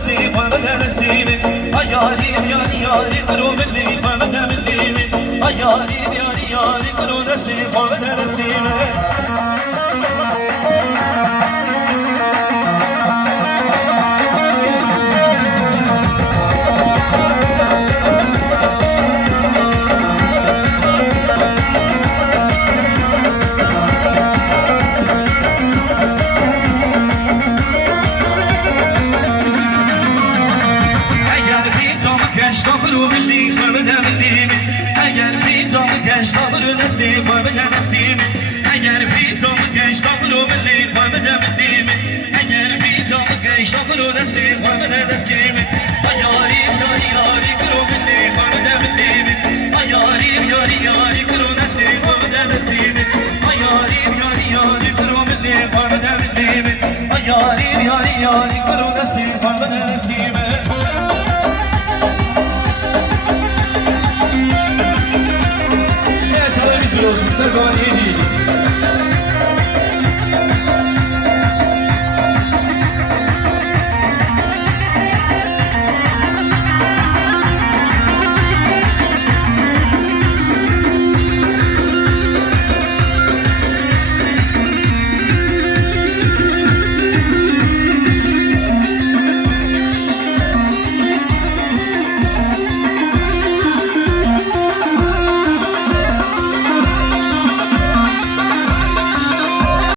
نسيب ومدى نسيبي ياري ياري ياري قلوب اللي فمدى من ديبي ياري ياري ياري قلوب نسيب ومدى نسيبي نسيب ومدى نسيبي اگر بی تو بگشت آخرو بلی ومدى بدیبی اگر بی تو بگشت آخرو نسیب ومدى نسیبی یاری یاری یاری کرو بلی ومدى بدیبی